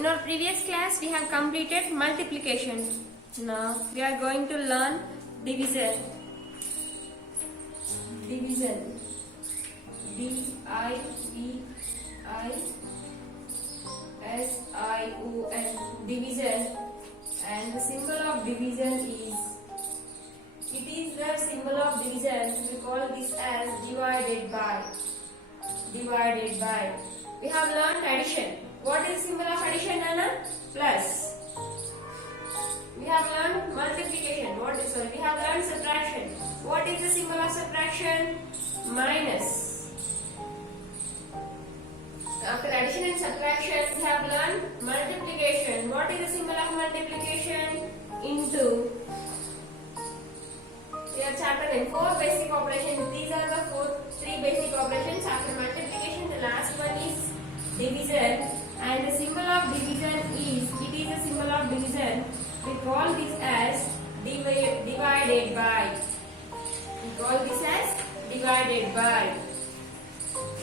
In our previous class, we have completed multiplication. Now we are going to learn division. Division. D-I-V-I-S-I-O-N. Division. And the symbol of division is. It is the symbol of division. We call this as divided by. Divided by. We have learned addition. What is symbol of addition, Anna? Plus. We have learned multiplication. We have learned subtraction. What is the symbol of subtraction? Minus. After addition and subtraction, we have learned multiplication. What is the symbol of multiplication? Into. We have chapter 9. 4 basic operations. These are the three basic operations. After multiplication, the last one is division. And the symbol of division is, it is a symbol of division. We call this as divided by. We call this as divided by.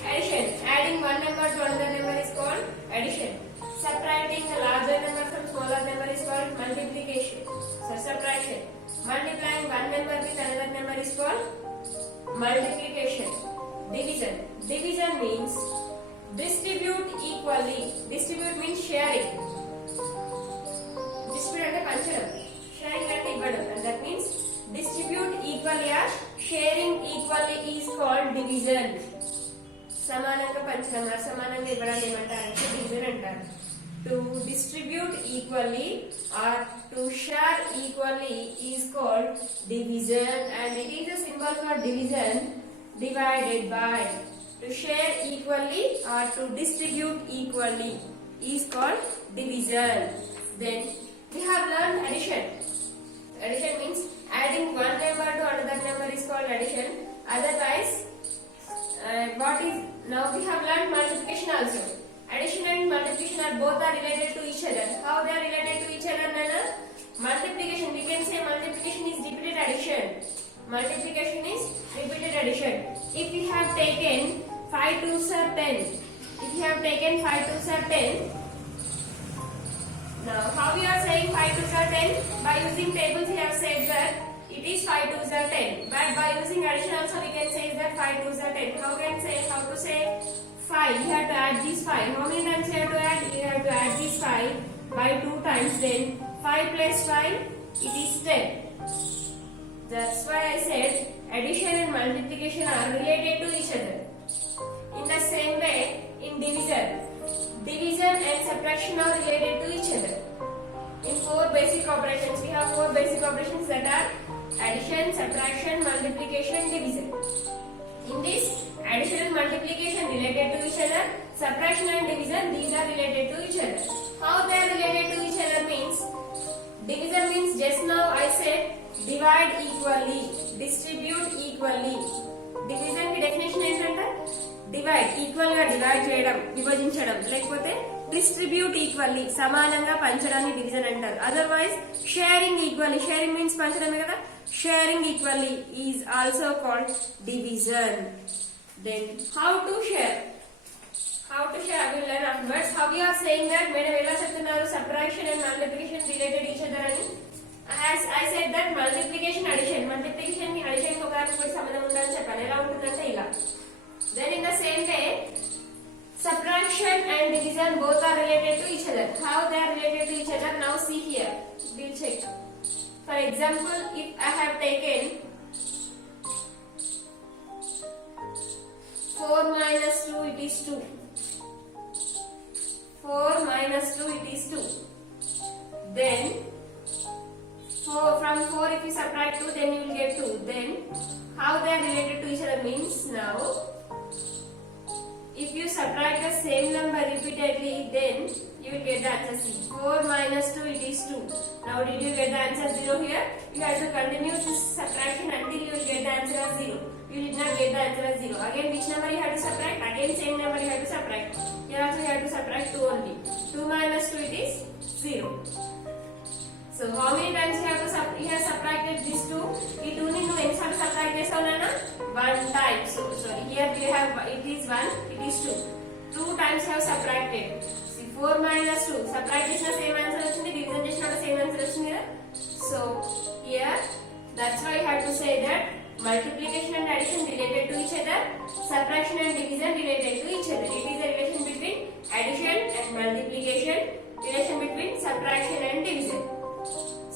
Addition. Adding one number to another number is called addition. Subtracting a larger number from smaller number is called multiplication. So subtraction. Multiplying one number with another number is called multiplication. Division. Division means distribute equally. Distribute means sharing. Distribute ante panchadam. Sharing ante iవ్వడం. And that means distribute equally or sharing equally is called division. సమానంగా పంచడం అసమానంగా ఇవ్వడాన్ని ఏమంటారంటే division అంటారు. To distribute equally or to share equally is called division, and it is a symbol for division. Divided by. To share equally or to distribute equally is called division. Then we have learned addition. Addition means adding one number to another number is called addition. Otherwise, now we have learned multiplication also. Addition and multiplication are both related to each other. How they are related to each other, Nana? Multiplication, we can say multiplication is repeated addition. Multiplication is repeated addition. If we have taken 5 twos are 10. If you have taken 5 twos are 10. Now, how we are saying 5 twos are 10? By using tables, we have said that it is 5 twos are 10. But by using addition also, we can say that 5 twos are 10. How to say 5? You have to add these 5. How many times you have to add? You have to add these 5 by 2 times. Then 5 plus 5, it is 10. That's why I said addition and multiplication are related to each other. In the same way, in division and subtraction are related to each other. In 4 basic operations, we have 4 basic operations that are addition, subtraction, multiplication, division. In this, addition and multiplication related to each other, subtraction and division, these are related to each other. How they are related to each other means, division means just now I said divide equally, distribute equally. Division ki definition ఏంటంటే divide, equal గా divide చేయడం, విభజించడం, లేకపోతే distribute equally, సమానంగా పంచడాన్ని division అంటారు. Otherwise, sharing equally, sharing means పంచడమే కదా, sharing equally is also called division. Then, how to share? How to share? I will learn afterwards. How we are saying that, madam ఎలా చెప్తున్నారు, subtraction and multiplication related each other అని. As I said that multiplication addition కి addition కి ఒకదానికి కూడా సంబంధం ఉందని చెప్పాను. ఎలా ఉంటుందంటే ఇలా. Then in the same way, subtraction and division both are related to each other. How they are related to each other? Now see here. We'll check. For example, if I have taken 4 minus 2, it is 2. 4 minus 2, it is 2. Then from 4 if you subtract 2, then you will get 2. Then how they are related to each other means, now if you subtract the same number repeatedly, then you will get the answer C. 4 minus 2, it is 2. Now did you get the answer 0 here? You have to continue this subtraction until you will get the answer as 0. You did not get the answer as 0. Again, which number you have to subtract? Again, same number you have to subtract. Here also you have to subtract 2 only. 2 minus 2, it is 0. So how many times you have subtracted this 2? ఈ 2 ని నువ్వు ఎన్నిసార్లు subtract చేసావు నాన్న? 1 time. So sorry, here we have, it is 1, it is 2. 2 times you have subtracted. See, 4 minus 2. Subtract చేసిన same answer వచ్చింది, division చేసిన same answer వచ్చింది కదా. So here that's why you have to say that multiplication and addition related to each other, subtraction and division related to each other. It is a relation between addition and multiplication, relation between subtraction and division.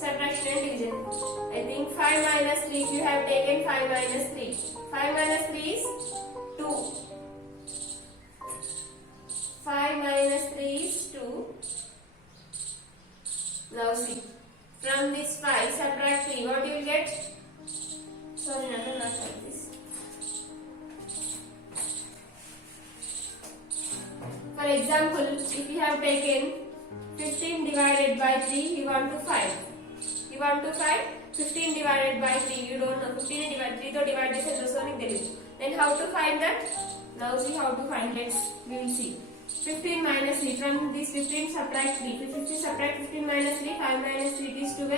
Subtraction and division. I think 5 minus 3, if you have taken 5 minus 3. 5 minus 3 is 2. 5 minus 3 is 2. Now see, from this 5 subtract 3, what you will get? Sorry, not like this. For example, if you have taken 15 divided by 3, you want to find. You want to find 15 divided by 3. You don't know. 15 divided 3 to divide this and so on. Then how to find that? Now see how to find it. We will see. 15 minus 3. From this 15 subtract 3. 50 subtract 15 minus 3. 5 minus 3 is 12.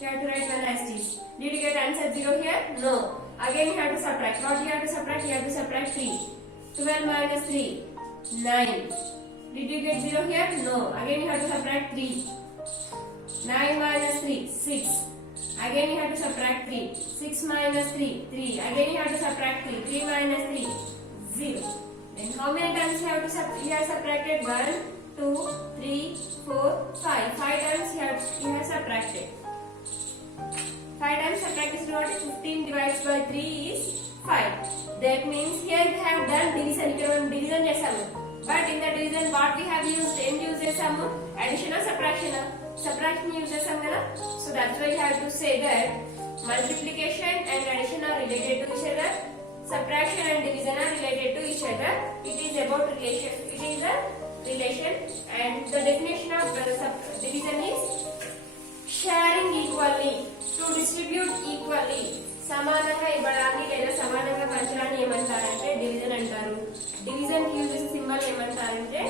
You have to write 1 as this. Did you get answer 0 here? No. Again you have to subtract. What you have to subtract? You have to subtract 3. 12 minus 3. 9. Did you get 0 here? No. Again you have to subtract 3. 9 minus 3. 6. Again you have to subtract 3. 6 minus 3. 3. Again you have to subtract 3. 3 minus 3. 0. Then how many times you have to you have subtracted? 1, 2, 3, 4, 5. 5 times you have subtracted. 5 times subtract is what? 15 divided by 3 is 5. That means here we have done division. Here one division chesamu. But in the division what we have used? Em use chesamu? Addition or subtraction? Subtraction use chesam kada. So that's why you have to say that multiplication and addition are related to each other. Subtraction and division are related to each other. It is about relation. It is a relation, and the definition of division is sharing equally, to distribute equally. సమానంగా ఇవ్వడాన్ని లేదా సమానంగా పంచడాన్ని ఏమంటారంటే division అంటారు. Division కి use చేసే symbol ఏమంటారంటే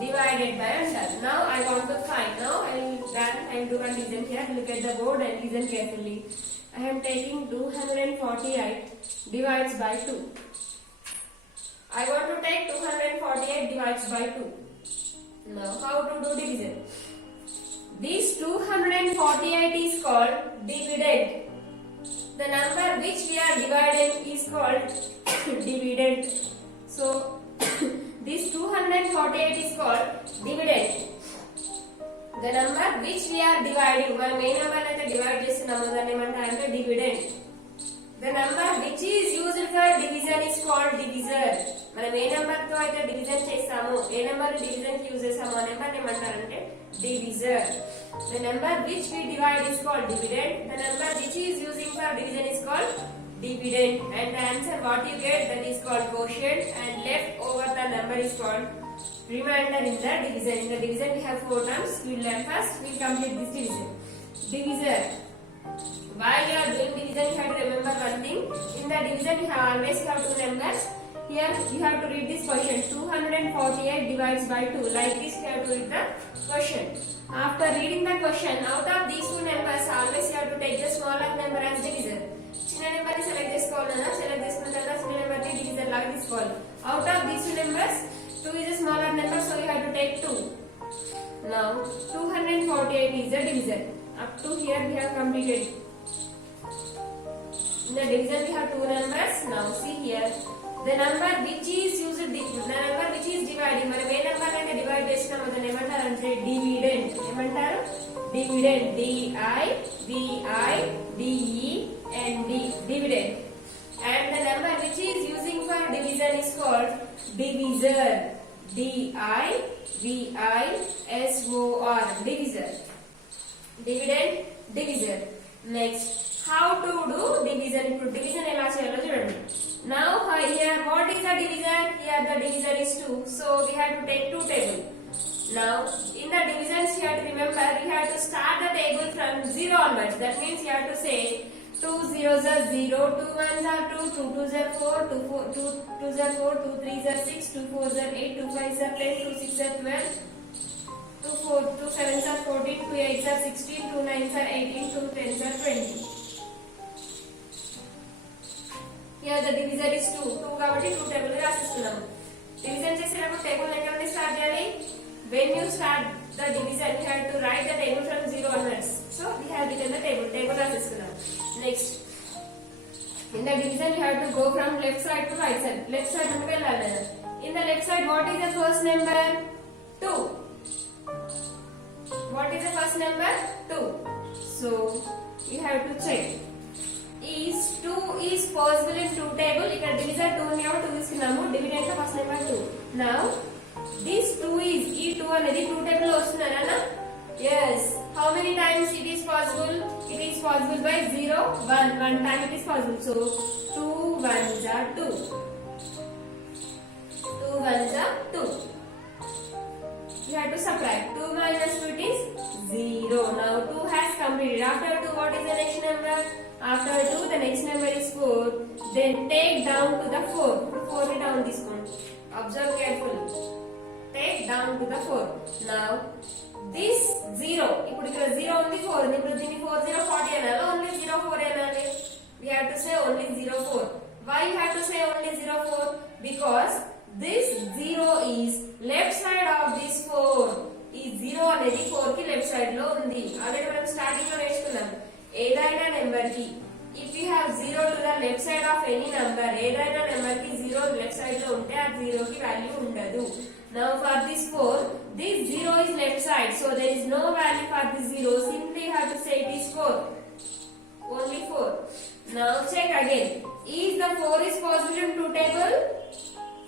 divided by అంటారు. Now I want to find. Now I will do one division here. Look at the board and listen carefully. I am taking 248 divides by 2. I want to take 248 divides by 2. Now how to do division? This 248 is called dividend. The number which we are dividing is called dividend. So this 248 is called dividend. The number which we are dividing, మనం ఏ number అయితే divide చేస్తున్నామో దాన్ని ఏమంటారంటే dividend. The number which is used for division is called divisor. మనం ఏ number తో అయితే division చేస్తామో, ఏ number division కి యూజ్ చేస్తామో ఆ నెంబర్ ఏమంటారంటే divisor. The number which we divide is called dividend. The number which is using for division is called dividend. And the answer what you get, that is called quotient, and left over the number is called remainder in the division. In the division we have 4 terms. We will learn first. We will complete this division. Divisor. While you are doing division, you have to remember one thing. In the division, you have always have 2 numbers. Here you have to read this question. 248 divides by 2. Like this, you have to read the question. After reading the question, out of these 2 numbers, always you have to take the smaller number as divisor. చిన్న number ని select చేసుకోవాలన్నా select చేసుకున్న తర్వాత చిన్న number ని divisor లాగా తీసుకోవాలి. Out of these 2 numbers, 2 is a smaller number, so you have to take 2. Now 248 is the divisor. Up to here we have completed. In the division we have 2 numbers. Now see here, the number which is used, the number which is dividing, మనం ఏ number అయితే divide చేసినామో దాన్ని ఏమంటారు అంటే dividend. ఏమంటారు? Dividend. DIVIDEND. Dividend. And the number which is using for division is called divisor. DIVISOR. Divisor. Dividend, divisor. Next, how to do division? ఇప్పుడు division ఎలా చేయాలో చూడండి. Now here what is the division? Here the divisor is 2. So we have to take 2 tables. Now in the divisions you have to remember, you have to start the table from 0 onwards. That means you have to say 2 zeros are 0, 2 ones are 2, 2 twos are 4, 2 twos are 4, 2 threes are 6, 2 fours are 8, 2 fives are 10, 2 sixes are 12, 2 sevens are 14, 2 eights are 16, 2 nines are 18, 2 tens are 20. Here the divisor is 2. 2 కాబట్టి 2 table రాసిస్తున్నాము. Division చేసేటప్పుడు table ఎక్కడ నుండి start చేయాలి? when you start the division, you have to write the table from 0 onwards. So we have written the table. Table raseskunnam. Next, in the division you have to go from left side to right side. Left side nundi vellali. In the left side, what is the first number? 2. What is the first number? 2. So you have to check. Is 2 is possible in 2 table? Ikkada divisor 2 ni 2 తీసుకున్నాము. Dividend లో first number 2. Now this 2 is e 2 అనేది 2 table లో వస్తుందనా? Yes. How many times it is possible? It is possible by 0, 1. 1 time it is possible. So 2 1s are 2. 2 1s are 2. You have to subtract. 2 minus 2 it is 0. Now 2 has completed. After 2, what is the next number? After 2, the next number is 4. Then take down to the 4. 4 ni down తీసుకోండి. Observe carefully. Take down to the 4. Now this 0. ఇప్పుడు ఇక్కడ 0 ఉంది 4 ఉంది. ఇప్పుడు దీన్ని 4 0 40 అనాలి. Only 0 4 అనాలి. We have to say only 0 4. Why you have to say only 0 4? Because this 0 is left side of this 4. ఈ 0 అనేది 4 కి లెఫ్ట్ సైడ్ లో ఉంది. ఆల్రెడీ మనం స్టార్టింగ్ లో నేర్చుకున్నాం. ఏదైనా నెంబర్ కి if you have 0 to the left side of any number, ఏదైనా నెంబర్ కి 0 లెఫ్ట్ సైడ్ లో ఉంటే ఆ 0 కి వాల్యూ ఉండదు. Now for this 4, this 0 is left side, so there is no value for this 0. Simply you have to say it is 4. Only 4. Now check again. Is the 4 is possible in 2 table?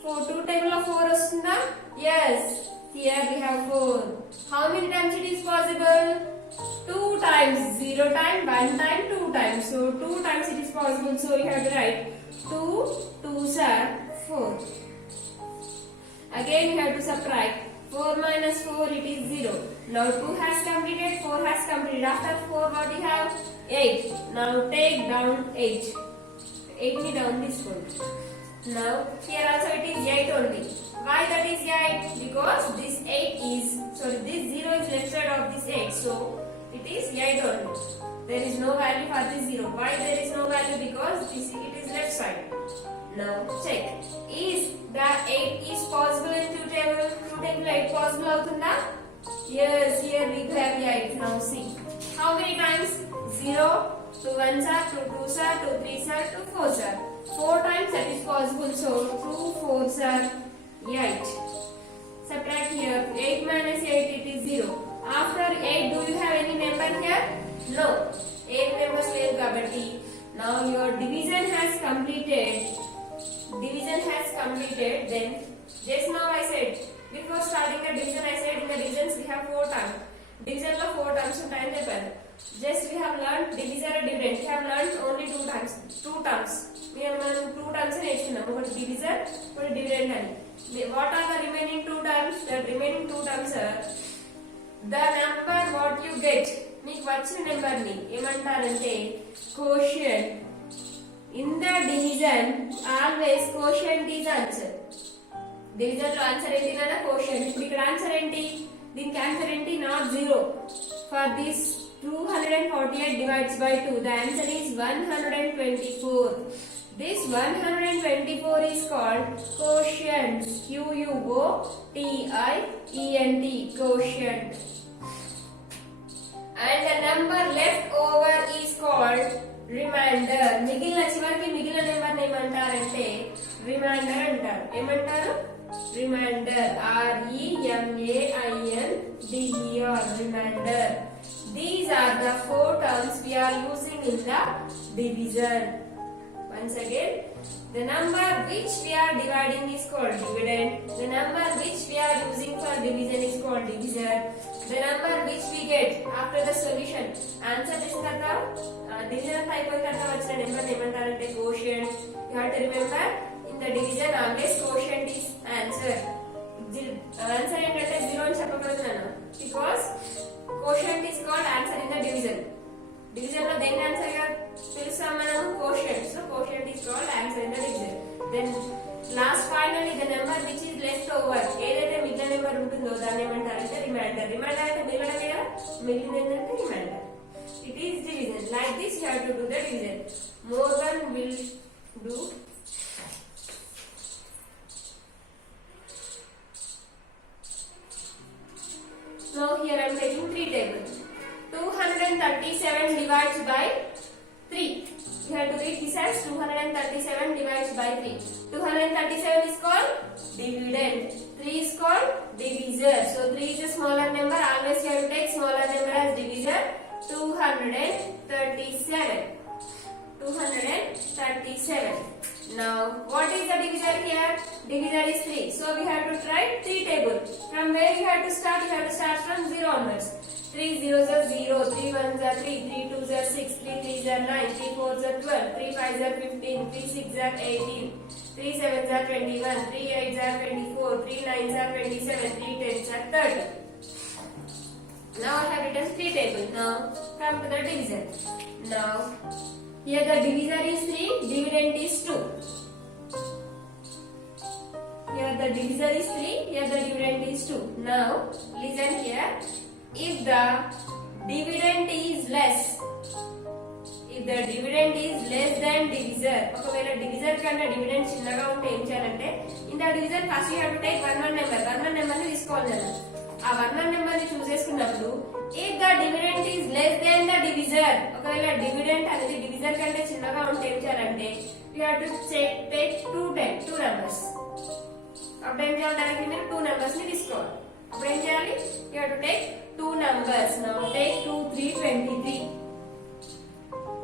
2 table of 4 వస్తుందా? Yes. Here we have 4. How many times it is possible? 2 times. 0 time, 1 time, 2 times. So 2 times it is possible. So you have to write 2 2s are 4. Again you have to subtract. 4 minus 4 it is 0. Now 2 has completed, 4 has completed. After 4 what you have? 8. Now take down 8. 8 ni down తీసుకోండి. Now here also it is 8 only. Why that is 8? Because this 8 is, sorry, this 0 is left side of this 8. So it is 8 only. There is no value for this 0. Why there is no value? Because this it is left side. Now check. Is the 8 is possible in 2 table? 2 table 8 possible avutunda? Yes, here we have 8. Now see. How many times? 0, 2 1s are, 2 2s are, 2 3s are, 2 4s are. 4 times that is possible. So 2 4s are 8. Subtract here. 8 minus 8 it is 0. After 8, do you have any number here? No. 8 numbers లేదు కాబట్టి. Now your division has completed. Division has completed. Then just now I said, before starting the division I said in the divisions we have 4 terms. Division లో 4 terms ఉంటాయని చెప్పాను. Just we have learned divisor and dividend. We have learned only 2 terms. 2 terms. మనం 2 terms నేర్చుకున్నాం. ఒకటి divisor, ఒకటి dividend అని. What are the remaining 2 terms? The remaining 2 terms are the number what you get. మీకు వచ్చిన number ని ఏమంటారంటే quotient. In the division always quotient is answer. Division లో ఆన్సర్ ఏంటి నాన్న? quotient. ఇప్పుడు ఇక్కడ ఆన్సర్ ఏంటి? దీనికి ఆన్సర్ ఏంటి? not 0. For this 248 divides by 2, the answer is 124. This 124 is called quotient. Quotient. Quotient. And the number left over is called remainder. మిగిలిన చివరికి మిగిలిన నెంబర్ ఏమంటారంటే రిమైండర్ అంటారు. ఏమంటారు? Reminder. REMAINDER. Remainder. These are the 4 terms we are using in the division. Once again, the number which we are dividing is called dividend. The number which we are using for division is called divisor. The number which we get after the solution, answer చేసిన తర్వాత division అయిపోయిన తర్వాత వచ్చిన number ఏమంటారంటే quotient. You have to remember, in the division always quotient is answer. Answer ఏంటంటే 0 అని చెప్పగలుగుతున్నాను because quotient is called answer in the division. Division లో దేని ఆన్సర్ గా పిలుస్తాం మనం? quotient. So quotient is called answer in the division. Then last finally the number which is left over, ఏదైతే మిగిలిన number ఉంటుందో దాన్ని ఏమంటారంటే రిమైండర్. రిమైండర్ అంటే మిగలడమే కదా, మిగిలిన ఏంటంటే reminder. It is division. Like this you have to do the division. More than will do. smaller number, always you have to take smaller number as divisor. 237. 237. Now, what is the divisor here? Divisor is 3. So, we have to write 3 table. From where we have to start? We have to start from 0 onwards. 3 zeros are 0, 3 ones are 3, 3 twos are 6, 3 threes are 9, 3 fours are 12, 3 fives are 15, 3 sixes are 18, 3 sevens are 21, 3 eights are 24, 3 nines are 27, 3 tens are 30. Now I have written 3 table. Now come to the division. Now here the divisor is 3, dividend is 2. Here the divisor is 3, here the dividend is 2. Now listen here. If the dividend is less than divisor, ఒకవేళ divisor కన్నా dividend చిన్నగా ఉంటే ఏం చేయాలంటే in the division first you have to take one number ని తీసుకోవాలి కదా. ఆ one number ని చూస్ చేసుకున్నప్పుడు if the dividend is less than the divisor, ఒకవేళ dividend అనేది divisor కంటే చిన్నగా ఉంటే ఏం చేయాలంటే you have to take two numbers. అప్పుడు ఏం చేయాలి? డైరెక్ట్లీ మీరు 2 numbers ని తీసుకోవాలి. అప్పుడు ఏం చేయాలి? You have to take 2 numbers. Now take 2, 3, 23.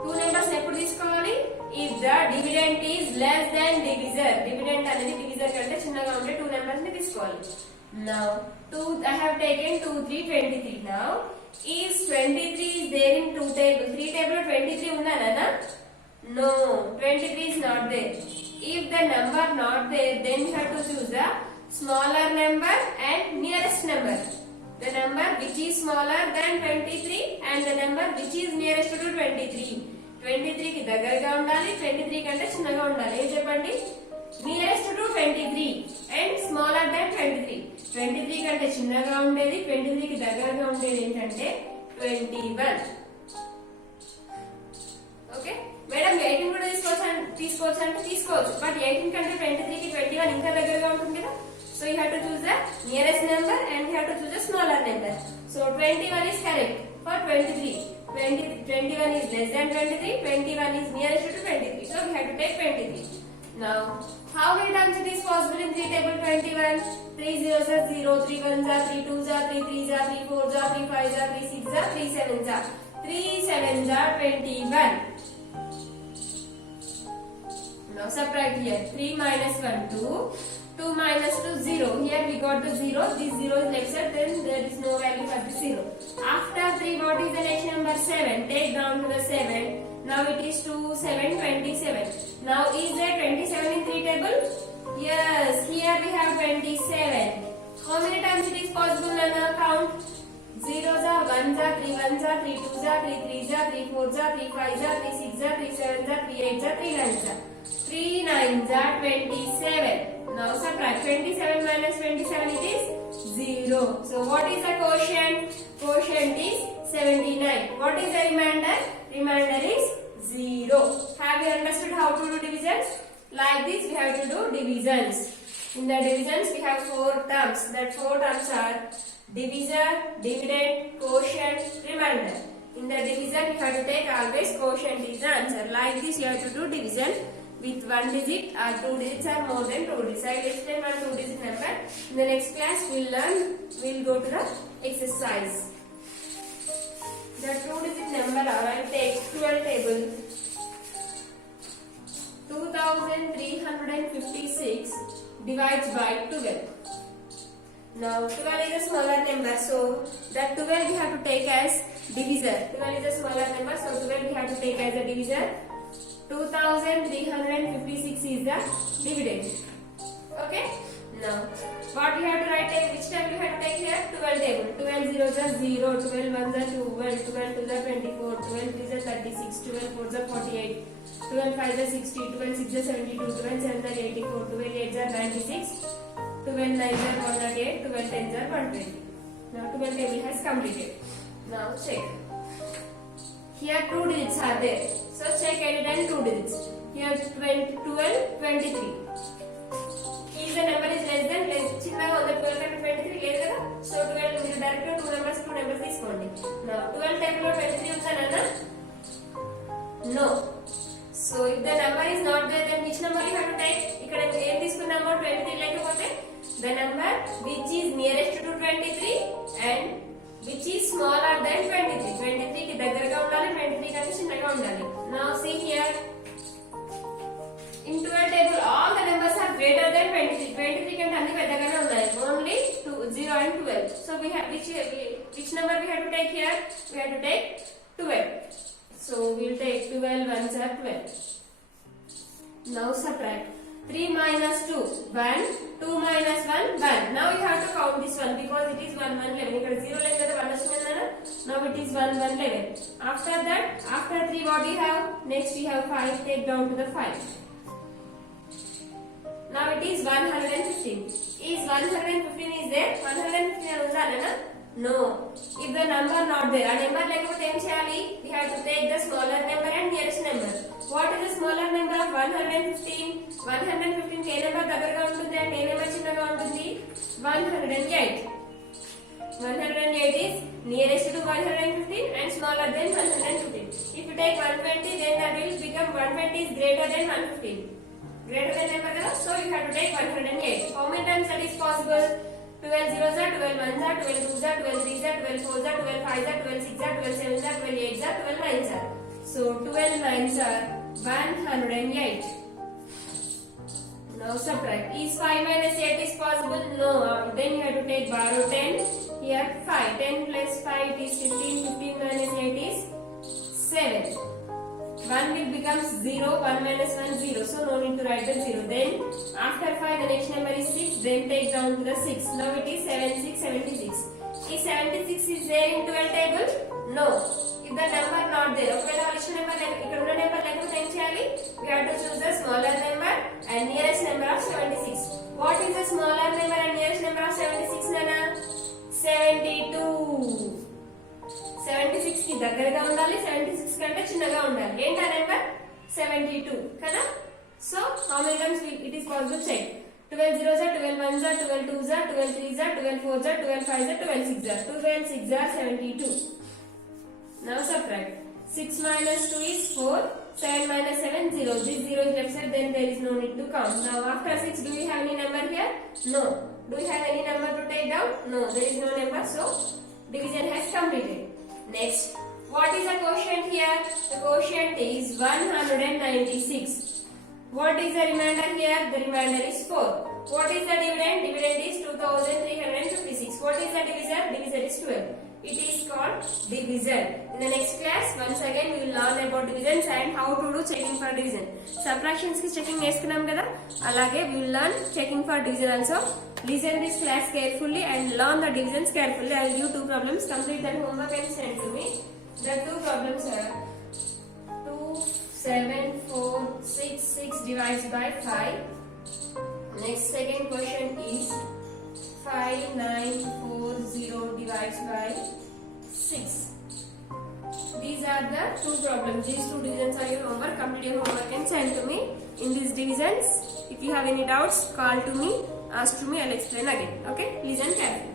2 numbers ఎప్పుడు తీసుకోవాలి? If the dividend is less than divisor. Dividend అనేది divisor కంటే చిన్నగా ఉంటే 2 numbers ని తీసుకోవాలి. Now I have taken 2, 3, 23. Now is 23 is there in 2 table? 3 table 23 ఉందా నాన్న? No, 23 is not there. If the number not there, then you have to choose the smaller number and nearest number. The number which is smaller than 23 and the number which is nearest to 23. 23 కి దగ్గరగా ఉండాలి, 23 కంటే చిన్నగా ఉండాలి. ఏం చెప్పండి? Nearest to 23 and smaller than 23. 23 కంటే చిన్నగా ఉండేది, 23 కి దగ్గరగా ఉండేది ఏంటంటే 21. ఓకే మేడం 18 కూడా తీసుకోవచ్చు అంటే తీసుకోవచ్చు. బట్ 18 కంటే 23 కి 21 ఇంకా దగ్గరగా ఉంటుంది కదా. So you have to choose the nearest number and you have to choose a smaller number. So 21 is correct for 23. 21 is less than 23. 21 is nearest to 23. So we have to take 23. Now, how many times it is possible in 3 table 21? 3 zeros are 0, 3 ones are 3, 2s are 3, 3s are 3, 4s are 3, 5s are 3, 6s are 3, 7s are 3 sevens are 21. Now subtract here. 3 minus 1 2. 2 minus 2 0. Here we got the 0. This 0 is left side, then there is no value for the 0. After 3, what is the next number? 7. Take down to the 7. Now it is 2, 7, 27. Now is there 27 in 3 table? Yes, here we have 27. How many times it is possible? Nana, count. 0s are 1s are 3 1s are 3 2s are 3 3s are 3 4s are 3 5s are 3 6s are 3 7s are 3 8s are 3 9s are 3 9s are 27. Now subtract 27 minus 27, it is 0. So what is the quotient? Quotient is 79. What is the remainder? Remainder is 0. Have you understood how to do divisions? Like this we have to do divisions. In the divisions we have 4 terms. That 4 terms are divisor, dividend, quotient, remainder. In the division you have to take always quotient is the answer. Like this you have to do division with 1 digit or 2 digits or more than 2 digits. I will explain one 2 digit number. In the next class we'll go to the exercise. The 2 digit number I will take 12 table. 2356 divides by 12. Now 12 is a smaller number, so that 12 we have to take as divisor. 12 is a smaller number, so 12 we have to take as a divisor. 2356 is the dividend. Okay. Now, what we have to write? Which time we have to take here? 12 table. 12 zeros are 0, 12 ones are 12, 12 twos are 24, 12 threes are 36, 12 fours are 48, 12 fives are 60, 12 sixes are 72, 12 sevens are 84, 12 eights are 96, 12 nines are 108, 12 tens are 120. Now 12 table has completed. Now check. Here 2 digits are there. So check edit and 2 digits. Here 12, 23. Is the number is less than చిన్నగా ఉంది 12 and 23 లేదు కదా. So 12 మీరు direct 2 numbers తీసుకోండి. Now 12 type లో 23 ఉందా నాన్న? No. So if the number is not there, then which number you have to take? ఇక్కడ ఏం తీసుకున్నామో 23 లేకపోతే the number which is nearest to 23 and which is smaller than 23. 23 కి దగ్గరగా ఉండాలి, 23 కంటే చిన్నగా ఉండాలి. Now see here, in 12 table all the numbers are greater than 23. 23 కంటే అన్ని పెద్దగానే ఉన్నాయి. Only 0 and 12. So we have which number we have to take here? We have to take 12. So we will take 12 ones are 12. Now subtract. 3 minus 2, 1. 2 minus 1, 1. Now you have to count this one because it is 1, 1, 11. Here 0 లేదు కదా 1 వస్తుందన్నా. Now it is 1, 1, 11. After that, after 3 what we have? Next we have 5. Take down to the 5. Now it is 115. Is 115 is there? 115 ఉండాలనా? No. If the number not there, a number లేకపోతే ఏం చేయాలి? We have to take the smaller number and nearest number. What is the smaller number of 115? 115 కి ఏ number దగ్గరగా ఉంటుంది అంటే ఏ number చిన్నగా ఉంటుంది? 108. 108 is nearest to 115 and smaller than 115. If you take 120, then that will become 120 is greater than 115. Greater than number kada? So you have to take 108. How many times that is possible? 12 zeros are 12 ones are 12 twos are 12 threes are 12 fours are 12 fives are 12 six are 12 sevens are 12 eights are 12 nines are. So 12 nines are 108. Now subtract. Is 5 minus 8 is possible? No. Then you have to take borrow 10. Here 5. 10 plus 5 is 15. 15 minus 8 is 7. 1 will become 0. 1 minus 1 0. So no need to write the 0. Then after 5 the next number is 6. Then take down to the 6. Now it is 76. 76. Is 76 is there in 12 table? No. If the number not there, ఒకవేళ ఇచ్చిన number ఇక్కడ ఉన్న number లేకపోతే ఏం చేయాలి? We have to choose the smaller number and nearest number of 76. What is the smaller number and nearest number of 76 nana? 72. 76 కి దగ్గరగా ఉండాలి, 76 కంటే చిన్నగా ఉండాలి. ఏంటి ఆ నెంబర్? 72 కదా? So how many times it is possible? Check. 12 zeros are 12 ones are 12 twos are 12 threes are 12 fours are 12 fives are 12 six are 12 6 are 72. Now subtract. 6 minus 2 is 4. 7 minus 7 0. This 0 is left side, then there is no need to count. Now after 6, do we have any number here? No. Do we have any number to take down? No. There is no number, so division has completed. Next, what is the quotient here? The quotient is 196. What is the remainder here? The remainder is 4. What is the dividend? Dividend is 2356. What is the divisor? Divisor is 12. It is called division. In the next class, once again we will learn about divisions and how to do checking for division. Subtractions ki checking neskunnam kada, alage we will learn checking for division also. Listen this class carefully and learn the divisions carefully. I will give 2 problems. Complete that homework and send to me. The 2 problems are 2 7 4 6 6 divides by 5. Next second question is 5940 divides by 6. These are the 2 problems. These 2 divisions are your homework. Complete your homework and send to me. In these divisions, if you have any doubts, call to me, ask to me, I'll explain again. Okay? Listen carefully.